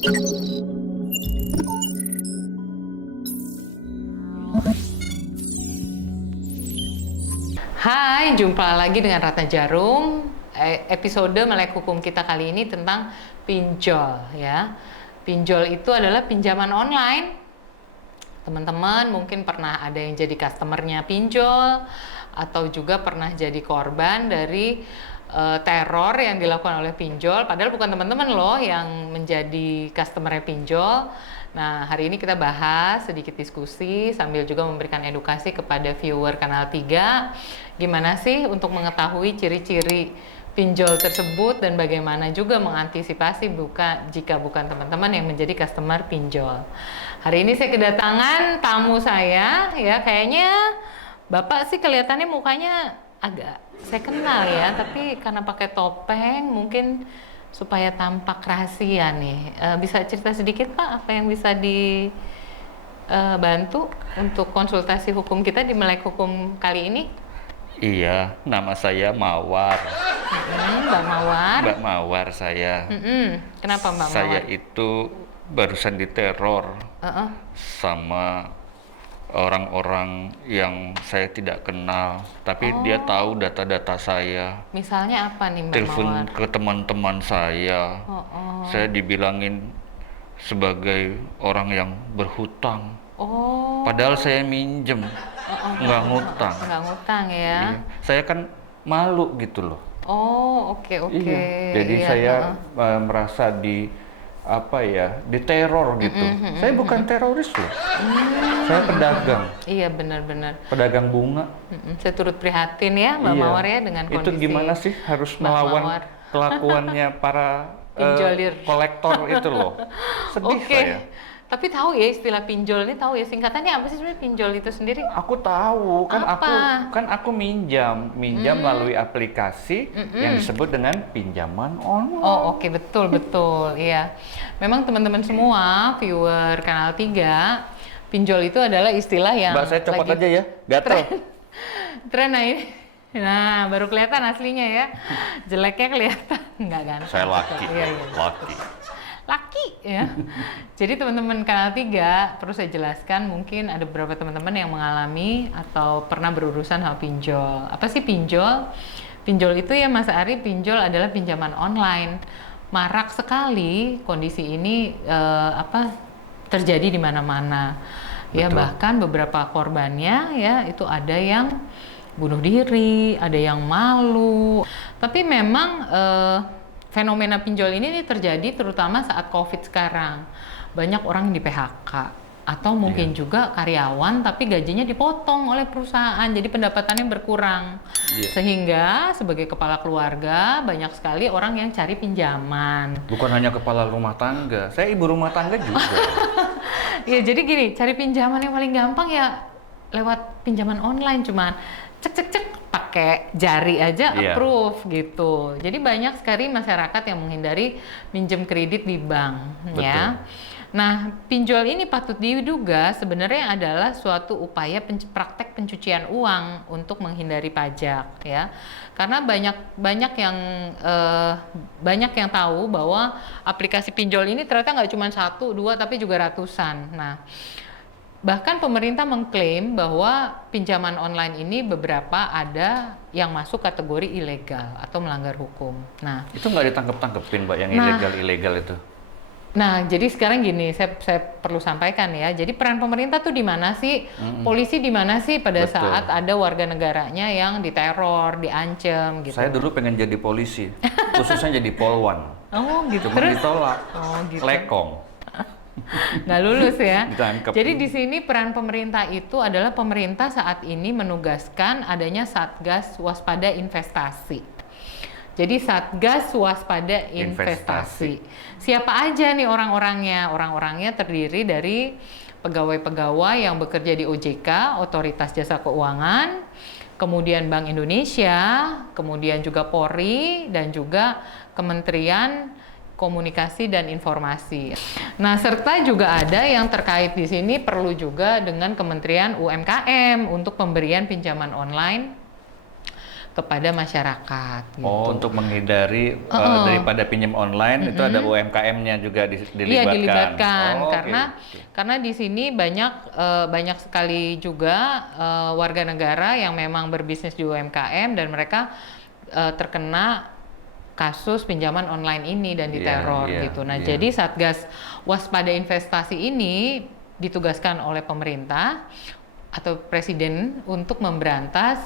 Hai, jumpa lagi dengan Ratna Jarum. Episode Melek Hukum kita kali ini tentang pinjol ya. Pinjol itu adalah pinjaman online. Teman-teman mungkin pernah ada yang jadi customernya pinjol atau juga pernah jadi korban dari teror yang dilakukan oleh pinjol. Padahal bukan teman-teman loh yang menjadi customernya pinjol. Nah, hari ini kita bahas sedikit diskusi sambil juga memberikan edukasi kepada viewer Kanal 3. Gimana sih untuk mengetahui ciri-ciri pinjol tersebut dan bagaimana juga mengantisipasi jika bukan teman-teman yang menjadi customer pinjol. Hari ini saya kedatangan tamu saya, ya kayaknya Bapak sih kelihatannya mukanya agak saya kenal ya, tapi karena pakai topeng mungkin supaya tampak rahasia nih. Bisa cerita sedikit Pak, apa yang bisa dibantu untuk konsultasi hukum kita di Melek Hukum kali ini? Iya, nama saya Mawar. Mbak Mawar. Mbak Mawar saya. Kenapa Mbak Mawar? Saya itu barusan diteror sama orang-orang yang saya tidak kenal, tapi dia tahu data-data saya. Misalnya apa nih Mbak Telepon Mawar? ke teman-teman saya. Saya dibilangin sebagai orang yang berhutang. Padahal saya minjem, nggak ngutang. Nggak ngutang ya? Iya. Saya kan malu gitu loh. Oke. Iya. Jadi Iya, saya merasa diteror gitu. Saya bukan teroris loh. Saya pedagang. Iya benar-benar. Pedagang bunga. Saya turut prihatin ya Mbak Iya. Mawar ya dengan kondisi. Itu gimana sih harus Mbak melawan Mawar. kelakuannya para Pinjolir. kolektor itu loh. Sedih saya. Tapi tahu ya istilah pinjol ini, tahu ya singkatannya apa sih sebenarnya pinjol itu sendiri? Aku tahu kan, Apa? aku minjam melalui aplikasi yang disebut dengan pinjaman online. Oke, betul iya. Memang teman-teman semua viewer Kanal 3, pinjol itu adalah istilah yang Mbak, saya copot lagi aja ya, gatel. tren ini. Nah, baru kelihatan aslinya ya. Jeleknya kelihatan enggak kan? Saya laki. Iya. Laki ya. Jadi teman-teman Kanal 3 perlu saya jelaskan, mungkin ada beberapa teman-teman yang mengalami atau pernah berurusan hal pinjol. Apa sih pinjol? Pinjol itu ya Mas Ari, pinjol adalah pinjaman online. Marak sekali kondisi ini terjadi di mana-mana. Ya, bahkan beberapa korbannya ya itu ada yang bunuh diri, ada yang malu. Tapi memang fenomena pinjol ini terjadi terutama saat COVID sekarang. Banyak orang di PHK atau mungkin juga karyawan tapi gajinya dipotong oleh perusahaan, jadi pendapatannya berkurang. Sehingga sebagai kepala keluarga banyak sekali orang yang cari pinjaman. Bukan hanya kepala rumah tangga, saya ibu rumah tangga juga. Ya jadi gini, cari pinjaman yang paling gampang ya lewat pinjaman online, cuman cek pakai jari aja approve gitu. Jadi banyak sekali masyarakat yang menghindari minjem kredit di bank. Ya. Nah, pinjol ini patut diduga sebenarnya adalah suatu upaya praktek pencucian uang untuk menghindari pajak ya. Karena banyak yang tahu bahwa aplikasi pinjol ini ternyata nggak cuma 1, 2 tapi juga ratusan. Nah, bahkan pemerintah mengklaim bahwa pinjaman online ini beberapa ada yang masuk kategori ilegal atau melanggar hukum. Nah, itu nggak ditangkep-tangkepin Mbak yang ilegal itu? Nah, jadi sekarang gini, saya perlu sampaikan ya. Jadi peran pemerintah tuh di mana sih? Polisi di mana sih pada saat ada warga negaranya yang diteror, diancam gitu? Saya dulu pengen jadi polisi, khususnya jadi polwan. Gitu. Cuma ditolak. Gitu. Lekong. Nggak lulus ya. Ditangkep. Jadi di sini peran pemerintah itu adalah pemerintah saat ini menugaskan adanya Satgas Waspada Investasi. Jadi Satgas Waspada Investasi. Siapa aja nih orang-orangnya? Orang-orangnya terdiri dari pegawai-pegawai yang bekerja di OJK, Otoritas Jasa Keuangan, kemudian Bank Indonesia, kemudian juga Polri, dan juga Kementerian Komunikasi dan Informasi. Nah, serta juga ada yang terkait di sini perlu juga dengan Kementerian UMKM untuk pemberian pinjaman online kepada masyarakat. Gitu. Oh, untuk menghindari daripada pinjam online itu ada UMKM-nya juga dilibatkan. Iya, dilibatkan Oh, karena di sini banyak sekali juga warga negara yang memang berbisnis di UMKM dan mereka terkena kasus pinjaman online ini dan diteror gitu. Nah, jadi Satgas Waspada Investasi ini ditugaskan oleh pemerintah atau presiden untuk memberantas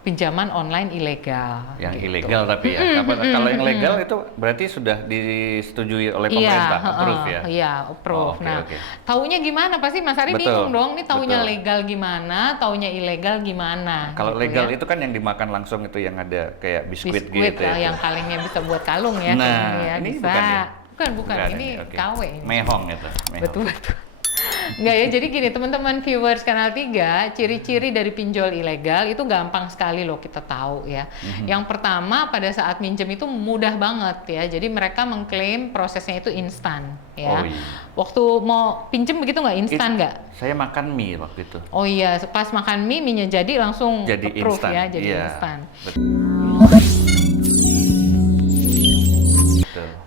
pinjaman online ilegal. Yang gitu. ilegal tapi ya. Kalau yang legal itu berarti sudah disetujui oleh pemerintah, approve ya? Iya, approve. Oh, taunya gimana? Pasti Mas Ari bingung dong. Ini taunya betul. legal gimana, taunya ilegal gimana? Kalau gitu legal ya. itu kan yang dimakan langsung itu yang ada kayak biskuit gitu lah, ya. yang kalengnya bisa buat kalung ya. Nah, ini bisa. bukan ya? Bukan. Ini KW ini. Mehong itu. Betul. Enggak ya, jadi gini teman-teman viewers Kanal 3, ciri-ciri dari pinjol ilegal itu gampang sekali loh kita tahu ya. Yang pertama pada saat minjem itu mudah banget ya, jadi mereka mengklaim prosesnya itu instan ya. Waktu mau pinjem begitu nggak instan nggak? Saya makan mie waktu itu. Oh iya, pas makan mie-nya jadi langsung jadi approve instan. Ya, jadi instan.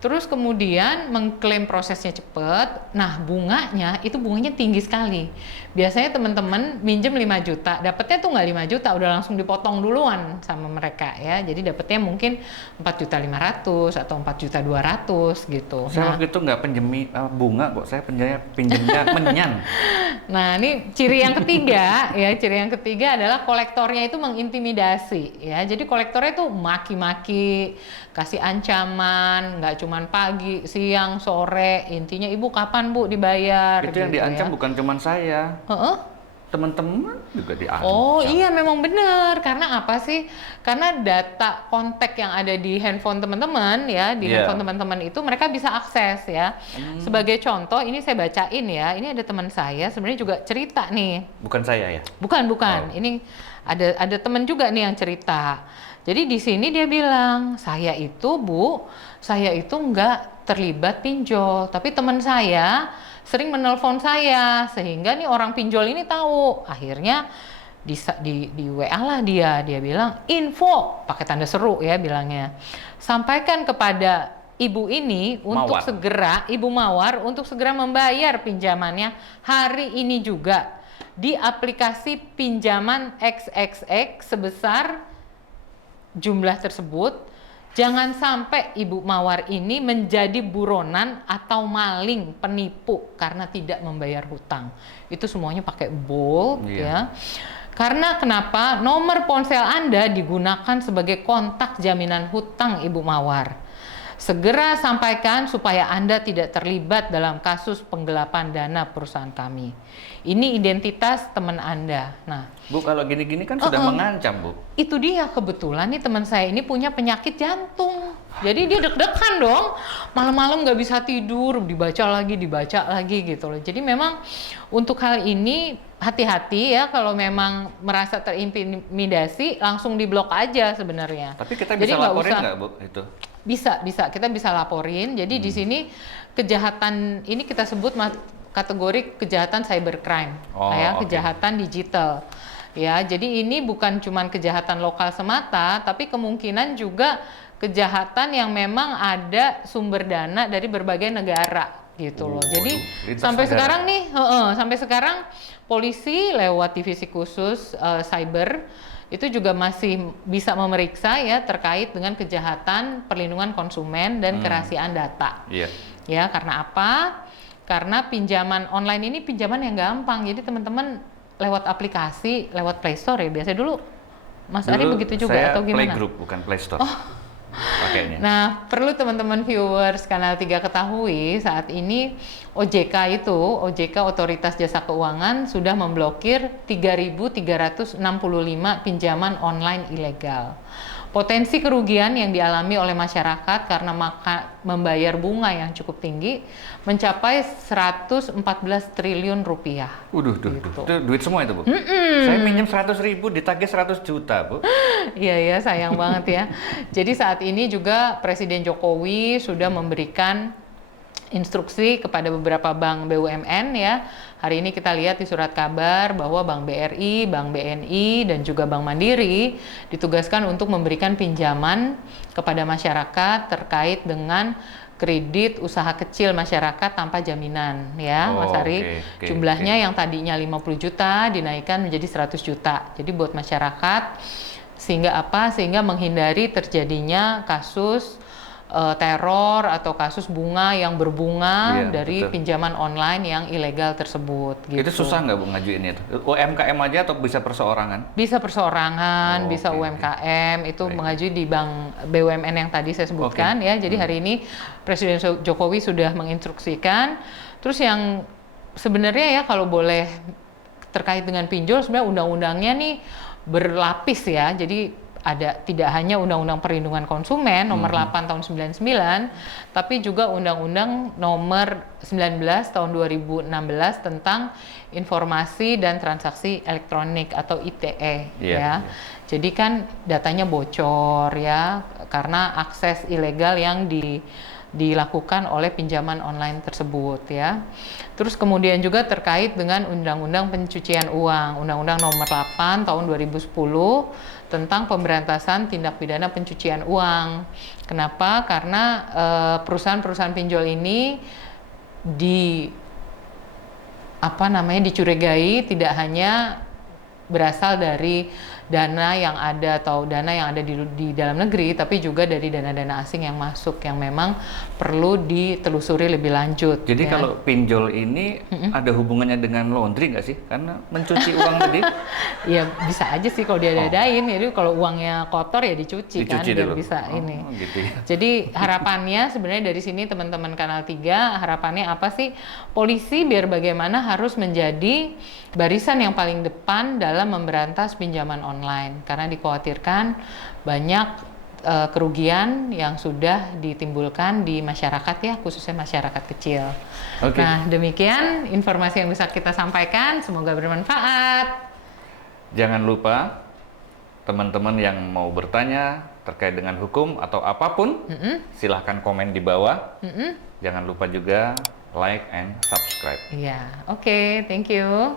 Terus kemudian mengklaim prosesnya cepat. Nah, bunganya tinggi sekali. Biasanya teman-teman minjem 5 juta, dapatnya tuh nggak 5 juta, udah langsung dipotong duluan sama mereka ya. Jadi dapatnya mungkin 4.500.000 atau 4.200.000 gitu. Saya waktu itu nggak pinjem bunga kok, saya pinjemnya menyan. Nah, ini ciri yang ketiga ya. Ciri yang ketiga adalah kolektornya itu mengintimidasi ya. Jadi kolektornya itu maki-maki, kasih ancaman, nggak cuman pagi, siang, sore, intinya ibu kapan bu dibayar. Itu yang gitu diancam ya. bukan cuma saya. Teman-teman juga diancam. Oh iya memang benar. Karena apa sih? Karena data kontak yang ada di handphone teman-teman ya, di handphone teman-teman itu mereka bisa akses ya. Sebagai contoh, ini saya bacain ya. Ini ada teman saya sebenarnya juga cerita nih. Bukan saya ya? Bukan. Ini ada teman juga nih yang cerita. Jadi di sini dia bilang, saya itu nggak terlibat pinjol, tapi teman saya sering menelpon saya, sehingga nih orang pinjol ini tahu. Akhirnya di WA lah dia bilang, info, pakai tanda seru ya bilangnya. Sampaikan kepada ibu ini untuk segera, Ibu Mawar, untuk segera membayar pinjamannya hari ini juga di aplikasi pinjaman XXX sebesar jumlah tersebut. Jangan sampai Ibu Mawar ini menjadi buronan atau maling, penipu karena tidak membayar hutang. Itu semuanya pakai bold ya. Karena kenapa? Nomor ponsel Anda digunakan sebagai kontak jaminan hutang Ibu Mawar. Segera sampaikan supaya Anda tidak terlibat dalam kasus penggelapan dana perusahaan kami. Ini identitas teman Anda. Nah, Bu, kalau gini-gini kan sudah mengancam, Bu. Itu dia, kebetulan nih teman saya ini punya penyakit jantung. Jadi dia deg-degan dong. Malam-malam nggak bisa tidur, dibaca lagi gitu loh. Jadi memang untuk hal ini hati-hati ya, kalau memang merasa terintimidasi langsung diblok aja sebenarnya. Tapi kita bisa laporin nggak, Bu, itu? Bisa, kita bisa laporin. Jadi di sini kejahatan ini kita sebut kategori kejahatan cybercrime, kejahatan digital. Ya, jadi ini bukan cuma kejahatan lokal semata, tapi kemungkinan juga kejahatan yang memang ada sumber dana dari berbagai negara gitu loh. Jadi sampai sekarang polisi lewat divisi khusus cyber itu juga masih bisa memeriksa ya terkait dengan kejahatan perlindungan konsumen dan kerahasiaan data. Ya, karena apa? Karena pinjaman online ini pinjaman yang gampang. Jadi teman-teman lewat aplikasi, lewat Play Store ya. Biasanya dulu Mas Ari begitu juga atau gimana? Playgroup bukan Play Store. Pakainya. Nah, perlu teman-teman viewers Kanal 3 ketahui saat ini OJK Otoritas Jasa Keuangan sudah memblokir 3.365 pinjaman online ilegal. Potensi kerugian yang dialami oleh masyarakat karena membayar bunga yang cukup tinggi mencapai 114 triliun rupiah. Itu duit semua itu, Bu? Saya minjem 100.000 ditagih 100 juta, Bu. Iya, sayang banget ya. Jadi saat ini juga Presiden Jokowi sudah memberikan instruksi kepada beberapa bank BUMN ya. Hari ini kita lihat di surat kabar bahwa Bank BRI, Bank BNI, dan juga Bank Mandiri ditugaskan untuk memberikan pinjaman kepada masyarakat terkait dengan kredit usaha kecil masyarakat tanpa jaminan ya, Mas Ari. Jumlahnya yang tadinya 50 juta dinaikkan menjadi 100 juta. Jadi buat masyarakat sehingga apa? Sehingga menghindari terjadinya kasus teror atau kasus bunga yang berbunga dari pinjaman online yang ilegal tersebut. Gitu. Itu susah nggak Bu ngajuinnya itu? UMKM aja atau bisa perseorangan? Bisa perseorangan, bisa UMKM, itu mengajui di bank BUMN yang tadi saya sebutkan ya. Jadi hari ini Presiden Jokowi sudah menginstruksikan. Terus yang sebenarnya ya kalau boleh terkait dengan pinjol, sebenarnya undang-undangnya nih berlapis ya. Jadi ada tidak hanya Undang-Undang Perlindungan Konsumen nomor 8 tahun 99, tapi juga Undang-Undang nomor 19 tahun 2016 tentang Informasi dan Transaksi Elektronik atau ITE ya. Jadi kan datanya bocor ya karena akses ilegal yang dilakukan oleh pinjaman online tersebut ya. Terus kemudian juga terkait dengan Undang-Undang Pencucian Uang, Undang-Undang nomor 8 tahun 2010 tentang pemberantasan tindak pidana pencucian uang. Kenapa? Karena perusahaan-perusahaan pinjol ini dicurigai tidak hanya berasal dari dana yang ada atau dana yang ada di dalam negeri, tapi juga dari dana-dana asing yang masuk yang memang perlu ditelusuri lebih lanjut. Jadi kalau pinjol ini ada hubungannya dengan laundry nggak sih? Karena mencuci uang tadi? Ya bisa aja sih kalau diadadain. Jadi kalau uangnya kotor ya dicuci kan biar dulu. bisa ini. Gitu ya. Jadi harapannya sebenarnya dari sini teman-teman Kanal 3 harapannya apa sih? Polisi biar bagaimana harus menjadi barisan yang paling depan dalam memberantas pinjaman online karena dikhawatirkan banyak kerugian yang sudah ditimbulkan di masyarakat ya, khususnya masyarakat kecil. Nah, demikian informasi yang bisa kita sampaikan, semoga bermanfaat. Jangan lupa teman-teman yang mau bertanya terkait dengan hukum atau apapun, silahkan komen di bawah. Jangan lupa juga like and subscribe. Iya, oke, thank you.